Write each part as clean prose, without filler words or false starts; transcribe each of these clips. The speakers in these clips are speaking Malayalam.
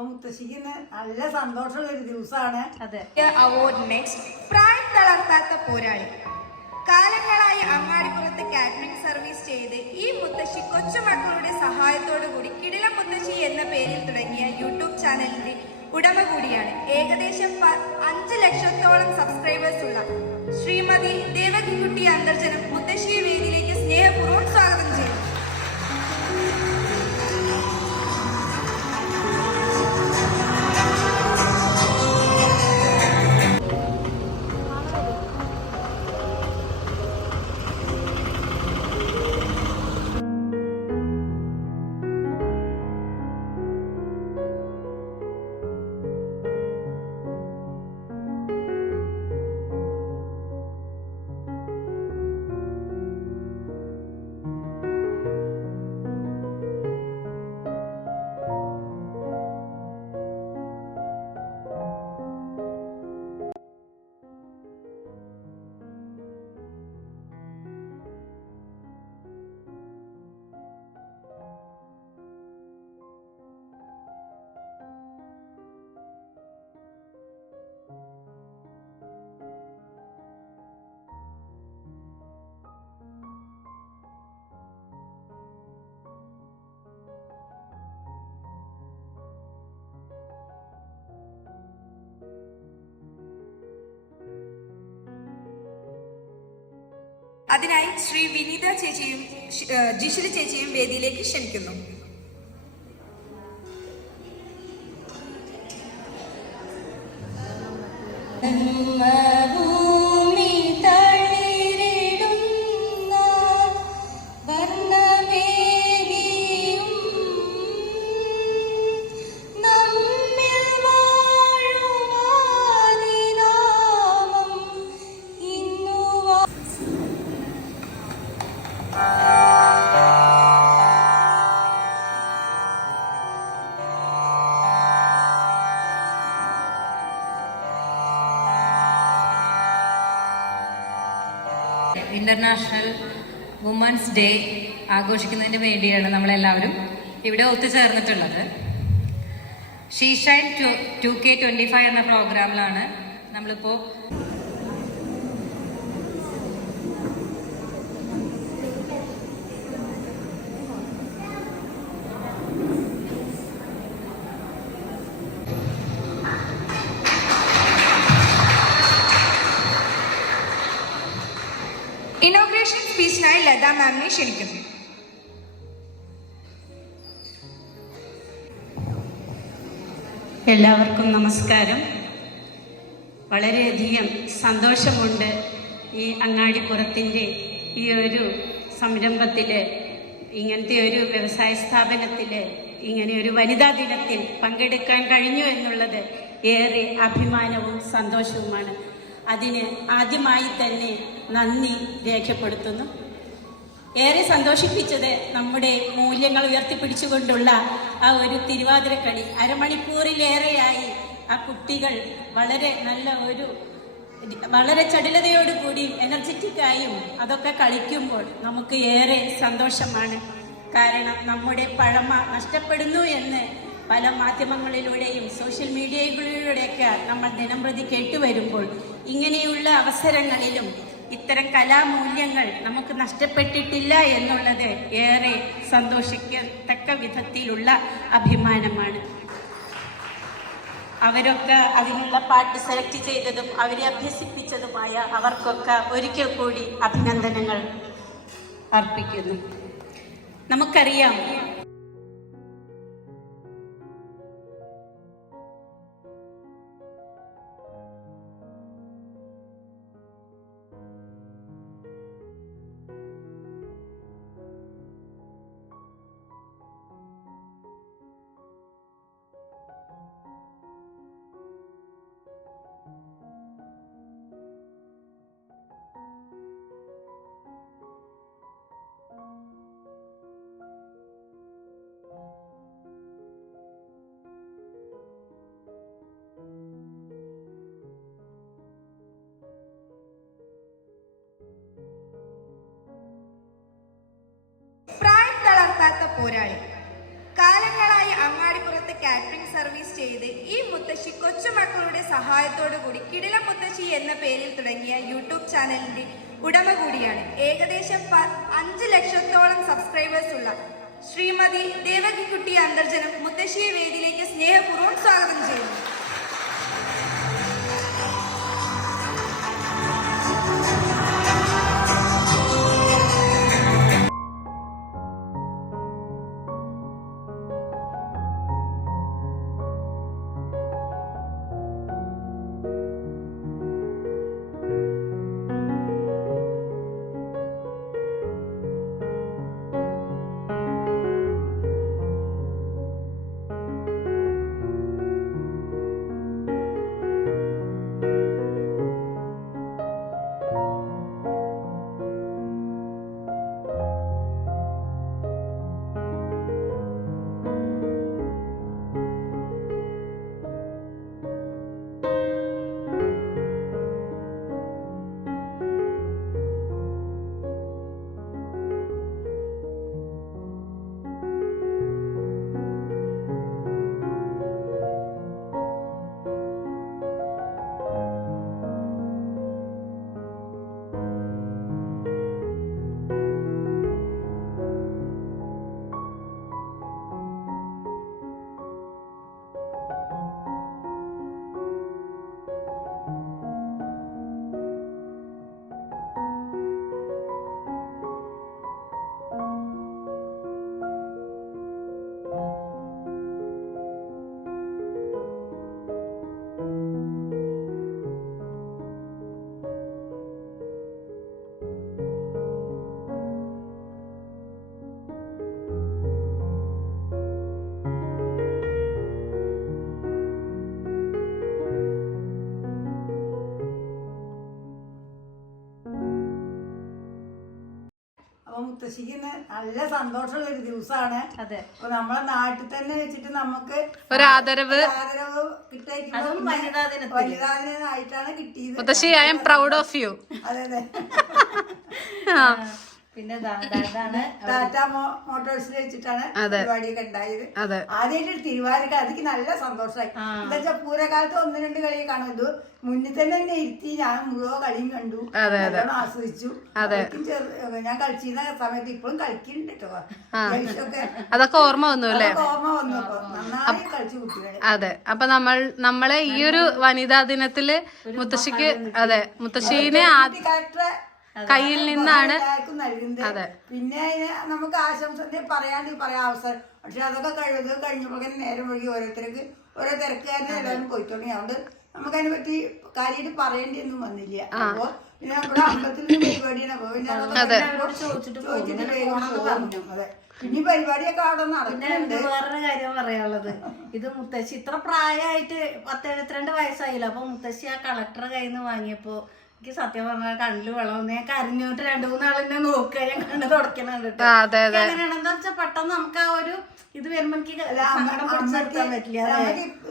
അപ്പൊ മുത്തശ്ശിക്ക് നല്ല സന്തോഷമുള്ള ഒരു ദിവസമാണ്. അതെ. അവാർഡ് നെക്സ്റ്റ് പ്രായം തളർത്താത്ത പോരാളി. കാലങ്ങളായി അങ്ങാടിപ്പുറത്ത് കാറ്ററിംഗ് സർവീസ് ചെയ്ത് ഈ മുത്തശ്ശി കൊച്ചുമക്കളുടെ സഹായത്തോടു കൂടി കിടിലം മുത്തശ്ശി എന്ന പേരിൽ തുടങ്ങിയ യൂട്യൂബ് ചാനലിന്റെ ഉടമ കൂടിയാണ്. ഏകദേശം 5 ലക്ഷത്തോളം സബ്സ്ക്രൈബേഴ്സ് ഉള്ള ശ്രീമതി ദേവകിക്കുട്ടി അന്തർജനം മുത്തശ്ശിയെ വേദിയിലേക്ക് സ്നേഹപൂർവ്വം സ്വാഗതം ചെയ്യുന്നു. അതിനായി ശ്രീ വിനീത ചേച്ചിയും ജിഷില ചേച്ചിയും വേദിയിലേക്ക് ക്ഷണിക്കുന്നു. ഇന്റർനാഷണൽ വുമൻസ് ഡേ ആഘോഷിക്കുന്നതിന് വേണ്ടിയാണ് നമ്മളെല്ലാവരും ഇവിടെ ഒത്തുചേർന്നിട്ടുള്ളത്. ഷീ ഷൈൻ 2K25 എന്ന പ്രോഗ്രാമിലാണ് നമ്മളിപ്പോൾ ഇനോഗ്രേഷൻ സ്പീച്ചിനായി ലത മാമിനെ ക്ഷണിക്കുന്നു. എല്ലാവർക്കും നമസ്കാരം. വളരെയധികം സന്തോഷമുണ്ട് ഈ അങ്ങാടിപ്പുറത്തിൻ്റെ ഈ ഒരു സംരംഭത്തിൽ, ഇങ്ങനത്തെ ഒരു വ്യവസായ സ്ഥാപനത്തിൽ, ഇങ്ങനെ ഒരു വനിതാ ദിനത്തിൽ പങ്കെടുക്കാൻ കഴിഞ്ഞു എന്നുള്ളത് ഏറെ അഭിമാനവും സന്തോഷവുമാണ്. അതിന് ആദ്യമായി തന്നെ നന്ദി രേഖപ്പെടുത്തുന്നു. ഏറെ സന്തോഷിപ്പിച്ചത് നമ്മുടെ മൂല്യങ്ങൾ ഉയർത്തിപ്പിടിച്ചുകൊണ്ടുള്ള ആ ഒരു തിരുവാതിരക്കളി. അരമണിക്കൂറിലേറെയായി ആ കുട്ടികൾ വളരെ ചടുലതയോടുകൂടി എനർജറ്റിക്കായും അതൊക്കെ കളിക്കുമ്പോൾ നമുക്ക് ഏറെ സന്തോഷമാണ്. കാരണം നമ്മുടെ പഴമ നഷ്ടപ്പെടുന്നു എന്ന് പല മാധ്യമങ്ങളിലൂടെയും സോഷ്യൽ മീഡിയകളിലൂടെയൊക്കെ നമ്മൾ ദിനംപ്രതി കേട്ടുവരുമ്പോൾ ഇങ്ങനെയുള്ള അവസരങ്ങളിലും ഇത്തരം കലാമൂല്യങ്ങൾ നമുക്ക് നഷ്ടപ്പെട്ടിട്ടില്ല എന്നുള്ളത് ഏറെ സന്തോഷിക്കത്തക്ക വിധത്തിലുള്ള അഭിമാനമാണ്. അവരൊക്കെ അതിനുള്ള പാട്ട് സെലക്ട് ചെയ്തതും അവരെ അഭ്യസിപ്പിച്ചതുമായ അവർക്കൊക്കെ ഒരിക്കൽ കൂടി അഭിനന്ദനങ്ങൾ അർപ്പിക്കുന്നു. നമുക്കറിയാം, ചെയ്ത് ഈ മുത്തശ്ശി കൊച്ചുമക്കളുടെ സഹായത്തോടു കൂടി കിടിലം മുത്തശ്ശി എന്ന പേരിൽ തുടങ്ങിയ യൂട്യൂബ് ചാനലിന്റെ ഉടമ കൂടിയാണ്. ഏകദേശം 5 ലക്ഷത്തോളം സബ്സ്ക്രൈബേഴ്സ് ഉള്ള ശ്രീമതി ദേവകിക്കുട്ടി അന്തർജനം മുത്തശ്ശിയെ വേദിയിലേക്ക് സ്നേഹപൂർവ്വം സ്വാഗതം ചെയ്യുന്നു. അപ്പൊ മുത്തശ്ശിക്ക് ഇന്ന് നല്ല സന്തോഷമുള്ള ഒരു ദിവസമാണ്. അതെ. അപ്പൊ നമ്മളെ നാട്ടിൽ തന്നെ വെച്ചിട്ട് നമുക്ക് ഒരു ആദരവ് വനിതാദിനായിട്ടാണ് കിട്ടിയത്. മുത്തശ്ശി, I am proud of you. അതെ അതെ. പിന്നെ ടാറ്റ മോട്ടോഴ്സിൽ വെച്ചിട്ടാണ് പരിപാടിയൊക്കെ ഉണ്ടായത്. ആദ്യമായിട്ട് തിരുവാതിരക്ക് അതിക്ക് നല്ല സന്തോഷമായി. എന്താ വെച്ചാൽ പൂരകാലത്ത് 1-2 കളി കാണുന്നു, മുന്നിൽ തന്നെ ഇരുത്തി ഞാൻ മുഴുവൻ കളിയും കണ്ടു, നല്ലോണം ആസ്വദിച്ചു. ഞാൻ കളിച്ചിരുന്ന സമയത്ത് ഇപ്പോഴും കളിക്കുന്നുണ്ട് കേട്ടോ. അതൊക്കെ ഓർമ്മ വന്നു അല്ലേ? ഓർമ്മ വന്നു. നന്നായി കളിച്ചു കുട്ടികളെ. അതെ. അപ്പൊ നമ്മളെ ഈ ഒരു വനിതാ ദിനത്തില് മുത്തശ്ശിക്ക് മുത്തശ്ശീനെ കയ്യിൽ നിന്നാണ് നൽകുന്നത്. പിന്നെ നമുക്ക് ആശംസ പറയാൻ അവസരം, പക്ഷെ അതൊക്കെ കഴിഞ്ഞപ്പോൾ നേരം വഴി ഓരോരുത്തർക്ക് ഓരോ തിരക്കുകാരനെ എല്ലാവരും പോയി തുടങ്ങി. അതുകൊണ്ട് നമുക്ക് അതിനെ പറ്റി കാര്യമായിട്ട് പറയേണ്ടിയൊന്നും വന്നില്ല. അപ്പൊ പിന്നെ നമ്മുടെ അമ്പലത്തിൽ പരിപാടിയാണ്. അപ്പൊ പിന്നെ ചോദിച്ചിട്ട് പറഞ്ഞു. അതെ, പിന്നെ പരിപാടിയൊക്കെ അവിടെ നടക്കുന്നുണ്ട്. വേറൊരു കാര്യം പറയാനുള്ളത്, ഇത് മുത്തശ്ശി ഇത്ര പ്രായമായിട്ട് 10-72 വയസ്സായില്ല. അപ്പൊ മുത്തശ്ശി ആ കളക്ടറെ കയ്യിൽ നിന്ന് വാങ്ങിയപ്പോ എനിക്ക് സത്യം പറഞ്ഞാൽ കണ്ണില് വെള്ളം, ഞാൻ കരഞ്ഞോട്ട് 2-3 ആളെന്നെ നോക്കുക, ഞാൻ കണ്ണ് തുടക്കണുണ്ട്. അങ്ങനെയാണ് എന്താ വെച്ചാൽ പെട്ടെന്ന് നമുക്ക് ആ ഒരു ഇത് വരുമ്പോ എനിക്ക് സങ്കടം പിടിച്ചെടുക്കാൻ പറ്റില്ല.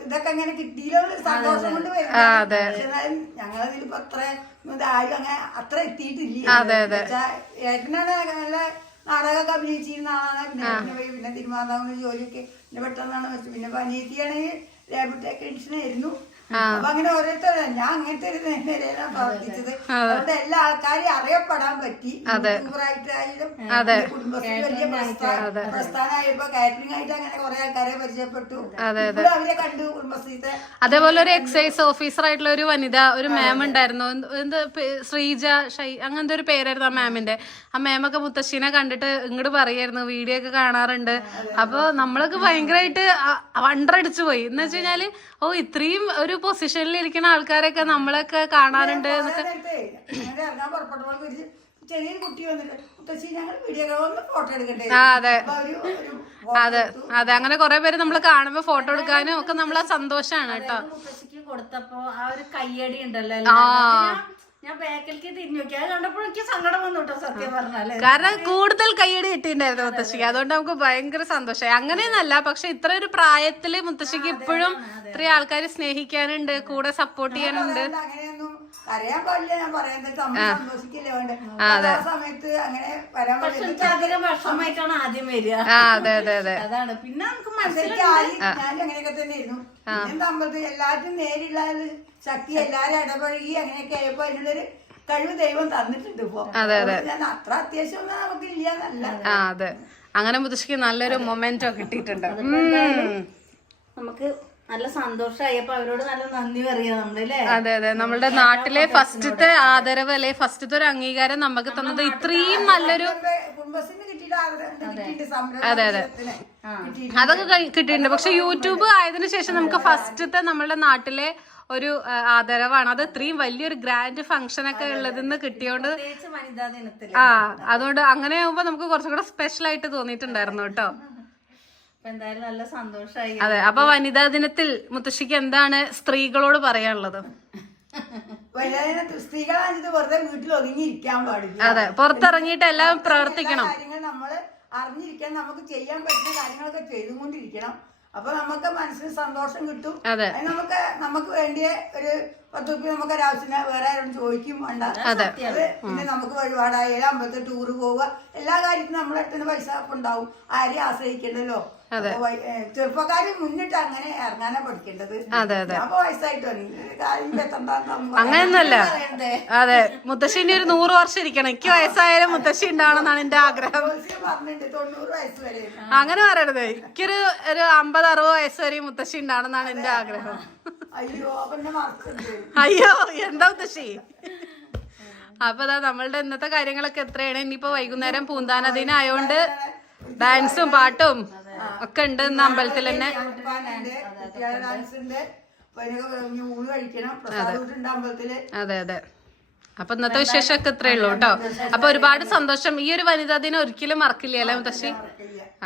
ഇതൊക്കെ അങ്ങനെ കിട്ടിയില്ലോ സന്തോഷം കൊണ്ട് വരുന്നത്. ഞങ്ങളതിലിപ്പോ ആരും അങ്ങനെ അത്ര എത്തിയിട്ടില്ല. ഏട്ടനാണ് നല്ല നാടകമൊക്കെ അഭിനയിച്ചിരുന്ന ആളാണ്. പിന്നെ തിരുമാതാവിന് ജോലിയൊക്കെ പിന്നെ പെട്ടെന്നാണ് വെച്ചു. പിന്നെ അനിയത്തിയാണെങ്കിൽ ലാബ് ടെക്നീഷ്യനായിരുന്നു. അപ്പൊ അങ്ങനെ ഓരോരുത്തരും ഞാൻ അങ്ങനത്തെ ഒരു നിലയിലാണ് പ്രവർത്തിച്ചത്. അതുകൊണ്ട് എല്ലാ ആൾക്കാരെയും അറിയപ്പെടാൻ പറ്റി. ായാലും കുടുംബശ്രീ വലിയ പ്രസ്ഥാനമായപ്പോ കാറ്ററിംഗ് ആയിട്ട് അങ്ങനെ കുറെ ആൾക്കാരെ പരിചയപ്പെട്ടു. അവരെ കണ്ടു കുടുംബശ്രീത്തെ. അതേപോലെ ഒരു എക്സൈസ് ഓഫീസർ ആയിട്ടുള്ള ഒരു ഒരു മാം ഉണ്ടായിരുന്നു. ശ്രീജ അങ്ങനത്തെ ഒരു പേരായിരുന്നു ആ മാമിന്റെ. ആ മാമൊക്കെ മുത്തശ്ശീനെ കണ്ടിട്ട് ഇങ്ങോട്ട് പറയായിരുന്നു, വീഡിയോ ഒക്കെ കാണാറുണ്ട്. അപ്പൊ നമ്മളൊക്കെ ഭയങ്കരമായിട്ട് വണ്ടറടിച്ചു പോയി. എന്ന് വെച്ച് കഴിഞ്ഞാല് ഇത്രയും ഒരു പൊസിഷനിൽ ഇരിക്കുന്ന ആൾക്കാരൊക്കെ നമ്മളൊക്കെ കാണാറുണ്ട് എന്നൊക്കെ. ഇറങ്ങാൻ പുറപ്പെട്ടപ്പോൾ ചെറിയൊരു കുട്ടി വന്നിട്ട് മുത്തശ്ശി ഞങ്ങൾ വീഡിയോ ഒന്ന് ഫോട്ടോ എടുക്കട്ടെ. അതെ അങ്ങനെ കുറെ പേര് നമ്മൾ കാണുമ്പോ ഫോട്ടോ എടുക്കാനും ഒക്കെ നമ്മളെ സന്തോഷാണ് കേട്ടോ. മുത്തശ്ശിക്ക് കൊടുത്തപ്പോ ആ ഒരു കയ്യടി ഉണ്ടല്ലോ, ഞാൻ ബാക്കിലേക്ക് തിരിഞ്ഞു നോക്കി. അത് കണ്ടപ്പോൾ എനിക്ക് സങ്കടം വന്നു കേട്ടോ സത്യം പറഞ്ഞാല്. കാരണം കൂടുതൽ കയ്യടി കിട്ടിയിട്ടുണ്ടായിരുന്നു മുത്തശ്ശിക്ക്. അതുകൊണ്ട് നമുക്ക് ഭയങ്കര സന്തോഷമായി. അങ്ങനെയൊന്നല്ല, പക്ഷെ ഇത്ര ഒരു പ്രായത്തില് മുത്തശ്ശിക്ക് ഇപ്പോഴും ഇത്രയും ആൾക്കാര് സ്നേഹിക്കാനുണ്ട്, കൂടെ സപ്പോർട്ട് ചെയ്യാനുണ്ട്. അങ്ങനെയൊന്നും കരയാൻ പാടില്ല, ഞാൻ പറയുന്നത് നമ്മൾ സന്തോഷിക്കില്ലേ വേണ്ട. ആ സമയത്ത് അങ്ങനെ വരാൻ ഭയങ്കര വിഷമായിട്ടാണ് ആദ്യം വരിക. അതെ അതെ അതെ. അതാണ്. പിന്നെ നമുക്ക് ഞാൻ അങ്ങനെയൊക്കെ തന്നെ ആയിരുന്നു. പിന്നെ അമ്പലത്തിൽ എല്ലാവരും നേരിള്ള ശക്തി, എല്ലാരും ഇടപഴകി അങ്ങനെയൊക്കെ ആയപ്പോ അതിനുള്ളൊരു കഴിവ് ദൈവം തന്നിട്ടുണ്ട് ഇപ്പൊ. ഞാൻ അത്ര അത്യാവശ്യം ഒന്നും നമുക്ക് ഇല്ല എന്നല്ല. അതെ, അങ്ങനെ മുത്തശ്ശിക്ക് നല്ലൊരു മൊമെന്റോ കിട്ടിയിട്ടുണ്ട്. നമുക്ക് നല്ല സന്തോഷമായി. അപ്പൊ അവരോട് നല്ല നന്ദി പറയാ നമ്മളല്ലേ. അതെ അതെ, നമ്മളുടെ നാട്ടിലെ ഫസ്റ്റത്തെ ആദരവ് അല്ലെ ഫസ്റ്റത്തെ ഒരു അംഗീകാരം നമുക്ക് തന്നത് ഇത്രയും നല്ലൊരു അതെ അതെ അതൊക്കെ കിട്ടിയിട്ടുണ്ട്. പക്ഷെ യൂട്യൂബ് ആയതിനു ശേഷം നമുക്ക് ഫസ്റ്റത്തെ നമ്മളുടെ നാട്ടിലെ ഒരു ആദരവാണ്. അത് ഇത്രയും വലിയൊരു ഗ്രാൻഡ് ഫംഗ്ഷൻ ഒക്കെ ഉള്ളതെന്ന് കിട്ടിയോണ്ട് അതുകൊണ്ട് അങ്ങനെ ആവുമ്പോ നമുക്ക് കുറച്ചും കൂടെ സ്പെഷ്യൽ ആയിട്ട് തോന്നിയിട്ടുണ്ടായിരുന്നു കേട്ടോ. എന്തായാലും നല്ല സന്തോഷമായി. അതെ, അപ്പൊ വനിതാ ദിനത്തിൽ മുത്തശ്ശിക്ക് എന്താണ് സ്ത്രീകളോട് പറയാനുള്ളത്? സ്ത്രീകളാണിത് വെറുതെ വീട്ടിൽ ഒതുങ്ങിയിരിക്കാൻ പാടില്ല. അതെ, പുറത്തിറങ്ങിയിട്ട് എല്ലാം പ്രവർത്തിക്കണം. കാര്യങ്ങൾ നമ്മൾ അറിഞ്ഞിരിക്കാൻ, നമുക്ക് ചെയ്യാൻ പറ്റുന്ന കാര്യങ്ങളൊക്കെ ചെയ്തുകൊണ്ടിരിക്കണം. അപ്പൊ നമുക്ക് മനസ്സിന് സന്തോഷം കിട്ടും. നമുക്ക് വേണ്ടിയ ഒരു 10 രൂപ നമുക്ക് ഒരാവശ്യത്തിന് വേറെ ആരോടും ചോദിക്കും വേണ്ട. പിന്നെ നമുക്ക് വഴിപാടായ അമ്പലത്തിൽ ടൂറ് പോവുക, എല്ലാ കാര്യത്തിനും നമ്മളെ അടുത്ത് പൈസ ഉണ്ടാവും, ആരെയും ആശ്രയിക്കണ്ടല്ലോ. ചെറുപ്പക്കാര് മുന്നിട്ട് അങ്ങനെ ഇറങ്ങാനാ പഠിക്കേണ്ടത്. അപ്പൊ വയസ്സായിട്ട് അങ്ങനെയൊന്നല്ല. അതെ, മുത്തശ്ശിന്റെ ഒരു 100 വർഷം ഇരിക്കണം. എനിക്ക് വയസ്സായാലും മുത്തശ്ശി ഉണ്ടാവണമെന്നാണ് എന്റെ ആഗ്രഹം. പറഞ്ഞിട്ടുണ്ട് 90 വയസ്സ് വരെ. അങ്ങനെ പറയണത്, എനിക്കൊരു 50-60 വയസ്സ് വരെ മുത്തശ്ശി ഉണ്ടാവണമെന്നാണ് എന്റെ ആഗ്രഹം. അയ്യോ, എന്താ മുത്തശ്ശി. അപ്പൊ നമ്മളുടെ ഇന്നത്തെ കാര്യങ്ങളൊക്കെ എത്രയാണ്. ഇനിയിപ്പോ വൈകുന്നേരം പൂന്താന ദിനം ആയോണ്ട് ഡാൻസും പാട്ടും ഒക്കെ ഉണ്ട് ഇന്ന് അമ്പലത്തിൽ തന്നെ. അതെ അതെ. അപ്പൊ ഇന്നത്തെ വിശേഷമൊക്കെ ഇത്രയേ ഉള്ളൂ കേട്ടോ. അപ്പൊ ഒരുപാട് സന്തോഷം. ഈ ഒരു വനിതാ ദിനം ഒരിക്കലും മറക്കില്ല അല്ലെ മുത്തശ്ശി?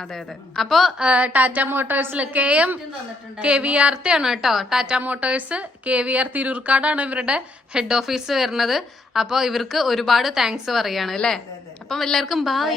അതെ അതെ. അപ്പൊ ടാറ്റ മോട്ടോഴ്സിൽ KVRT ആണ് കേട്ടോ. ടാറ്റ മോട്ടോഴ്സ് KVR തിരൂർക്കാടാണ് ഇവരുടെ ഹെഡ് ഓഫീസ് വരുന്നത്. അപ്പൊ ഇവർക്ക് ഒരുപാട് താങ്ക്സ് പറയാണ് അല്ലെ. അപ്പം എല്ലാവർക്കും ബൈ.